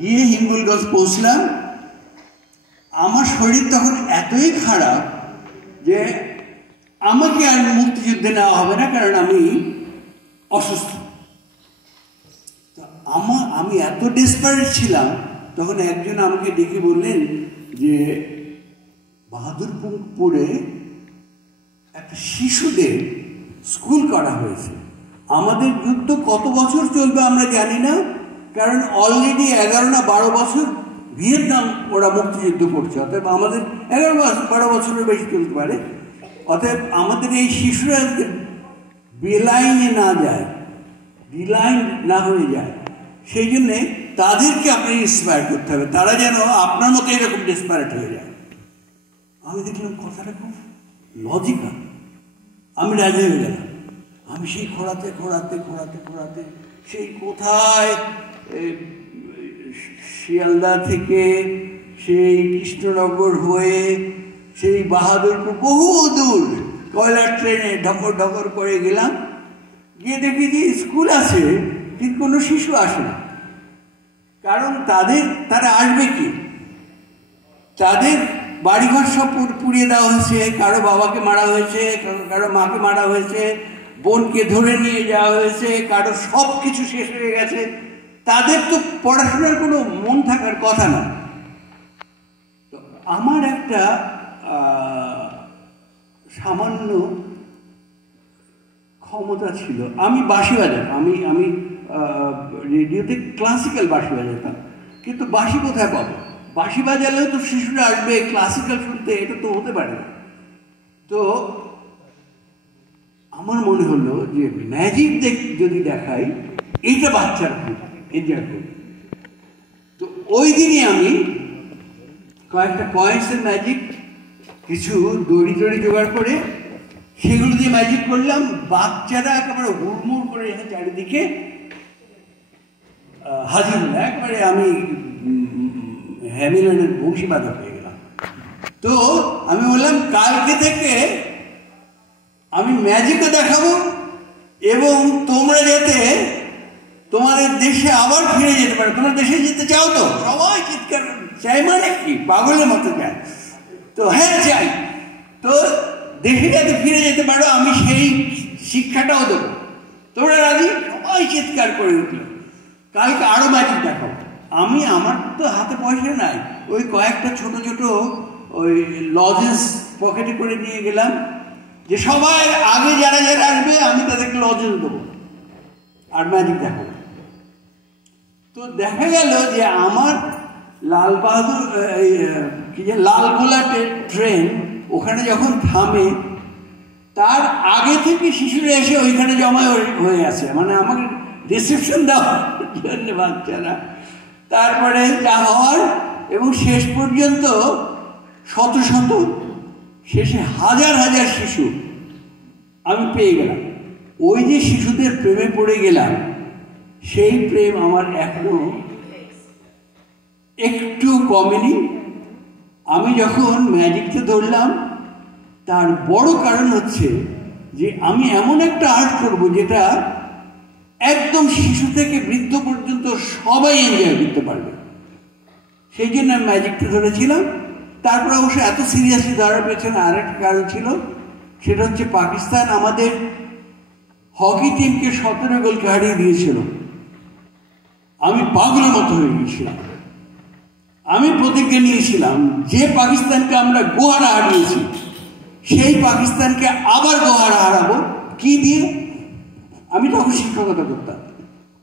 গিয়ে হিঙ্গলগঞ্জ পৌঁছলাম। আমার শরীর তখন এতই খারাপ যে আমাকে আর মুক্তিযুদ্ধে নেওয়া হবে না, কারণ আমি অসুস্থ। তো আমি এত ডেসপারেট ছিলাম, তখন একজন আমাকে ডেকে বললেন যে বাহাদুরপুরে একটা শিশুদের স্কুল করা হয়েছে। আমাদের যুদ্ধ কত বছর চলবে আমরা জানি না, কারণ অলরেডি 11 না 12 বছর ভিয়েতনাম ওরা মুক্তিযুদ্ধ করছে, অতএব আমাদের 11-12 বছরের বেশি চলতে পারে। অতএব আমাদের এই শিশুরা বেলাইনে না যায়, ডিলাইন না হয়ে যায়, সেই জন্যে তাদেরকে আপনাকে ইন্সপায়ার করতে হবে, তারা যেন আপনার মতো এরকম ডেসপারেট হয়ে যায়। আমি দেখলাম কথাটা খুব লজিক্যাল, আমি রাজি হয়ে গেলাম। আমি সেই খোঁড়াতে খোঁড়াতে খোঁড়াতে খোঁড়াতে সেই কোথায় শিয়ালদা থেকে সেই কৃষ্ণনগর হয়ে সেই বাহাদুরপুর বহু দূর কয়লার ট্রেনে ঢকর ঢকর করে গেলাম। গিয়ে দেখি যে স্কুল আছে কিন্তু কোনো শিশু আসে না, কারণ তারা আসবে কি, তাদের বাড়িঘর সব পুড়িয়ে দেওয়া হয়েছে, কারো বাবাকে মারা হয়েছে, কারো মাকে মারা হয়েছে, বোনকে ধরে নিয়ে যাওয়া হয়েছে, কারো সব কিছু শেষ হয়ে গেছে। তাদের তো পড়াশোনার কোনো মন থাকার কথা না। তো আমার একটা সামান্য ক্ষমতা ছিল, আমি বাঁশি বাজাতাম, আমি রেডিওতে ক্লাসিক্যাল বাঁশি বাজাতাম, কিন্তু বাঁশি কোথায় পাবো? বাঁশি বাজালেও তো শিশুরা আসবে ক্লাসিক্যাল শুনতে, এটা তো হতে পারে না। তো আমার মনে হলো যে ম্যাজিক যদি দেখাই, এইটা বাচ্চারা খুব এনজয় করবে। তো ওই দিনই আমি কয়েকটা পয়েন্টসের ম্যাজিক, কিছু দড়ি জোগাড় করে সেগুলো দিয়ে ম্যাজিক করলাম। বাচ্চারা একেবারে হুড়মুড় করে চারিদিকে হাজির হলো, একবারে আমি হ্যামিলনের বংশীবাদক হয়ে গেলাম। তো আমি বললাম কালকে থেকে আমি ম্যাজিকও দেখাবো এবং তোমরা যাতে তোমাদের দেশে আবার ফিরে যেতে পারো। তোমরা দেশে যেতে চাও তো? সবাই চিৎকার চাই, মানে কি পাগলের মতো চায়। তো হ্যাঁ চাই, তো দেশে যাতে ফিরে যেতে পারো আমি সেই শিক্ষাটাও দেবো। তোমরা রাজি? সবাই চিৎকার করে উঠল। কালকে আরো ম্যাজিক দেখাবো। আমার তো হাতে পয়সা নাই, ওই কয়েকটা ছোট ছোট ওই লজেন্স পকেটে করে নিয়ে গেলাম, যে সবাই আগে যারা যারা আসবে আমি তাদেরকে লজেন্স দেবো আর ম্যাজিক দেখাবো। তো দেখা গেল যে আমার লালগোলা ট্রেন ওখানে যখন থামে, তার আগে থেকে শিশুরা এসে ওইখানে জমা হয়ে আছে, মানে আমাকে রিসেপশন দেওয়ার জন্য বাচ্চারা। তারপরে যা হওয়ার, এবং শেষ পর্যন্ত শত শত, শেষে হাজার হাজার শিশু আমি পেয়ে গেলাম। ওই যে শিশুদের প্রেমে পড়ে গেলাম, সেই প্রেম আমার এখনো একটু কমেনি। আমি যখন ম্যাজিকটা ধরলাম, তার বড় কারণ হচ্ছে যে আমি এমন একটা আর্ট করব যেটা একদম শিশু থেকে বৃদ্ধ পর্যন্ত সবাই এনজয় করতে পারবে। সেই জন্য আমি ম্যাজিকটা ধরেছিলাম। তারপরে অবশ্য এত সিরিয়াসলি ধরার পেছনে আরেকটা কারণ ছিল, সেটা হচ্ছে পাকিস্তান আমাদের হকি টিমকে 17 গোলকে হারিয়ে দিয়েছিল। আমি পাগলের মতো হয়ে গিয়েছিলাম। আমি প্রতিজ্ঞা নিয়েছিলাম যে পাকিস্তানকে আমরা গোহারা হারিয়েছি, সেই পাকিস্তানকে আবার গোহারা হারাবো। কি দিয়ে? আমি তখন শিক্ষকতা করতাম।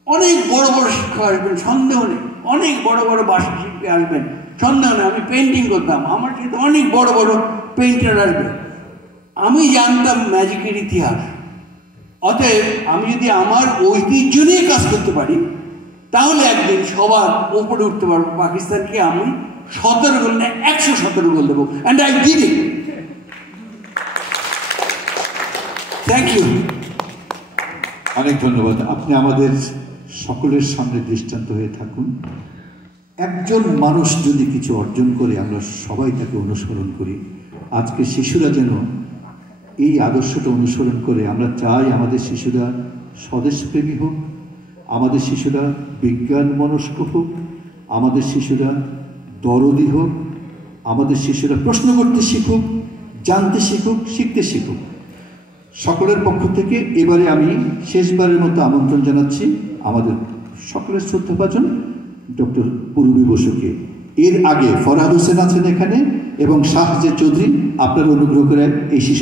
অনেক বড় বড় শিক্ষক আসবেন সন্দেহ নেই, অনেক বড় বড় বাসা শিল্পী আসবেন সন্দেহ নেই। আমি পেন্টিং করতাম, আমার সাথে অনেক বড় বড় পেইন্টার আসবে। আমি জানতাম ম্যাজিকের ইতিহাস। অতএব আমি যদি আমার ঐতিহ্য নিয়ে কাজ করতে পারি, তাহলে একদিন সবার উপরে উঠতে পারবো। পাকিস্তানকে আমি 17 গোল না 117 গোল দেবো। And I did it. Thank you. অনেক ধন্যবাদ। আপনি আমাদের সকলের সামনে দৃষ্টান্ত হয়ে থাকুন। একজন মানুষ যদি কিছু অর্জন করে, আমরা সবাই তাকে অনুসরণ করি। আজকে শিশুরা যেন এই আদর্শটা অনুসরণ করে। আমরা চাই আমাদের শিশুরা স্বদেশপ্রেমী হোক, আমাদের শিশুরা বিজ্ঞান মনস্ক হোক, আমাদের শিশুরা দরদি হোক, আমাদের শিশুরা প্রশ্ন করতে শিখুক, জানতে শিখুক, শিখতে শিখুক। সকলের পক্ষ থেকে এবারে আমি শেষবারের মতো আমন্ত্রণ জানাচ্ছি আমাদের সকলের শ্রদ্ধাভাজন ডক্টর পূর্বী বসুকে। এর আগে ফরহাদ হোসেন আছেন এখানে এবং শাহজে চৌধুরী। আপনারা অনুগ্রহ করে এই শিশু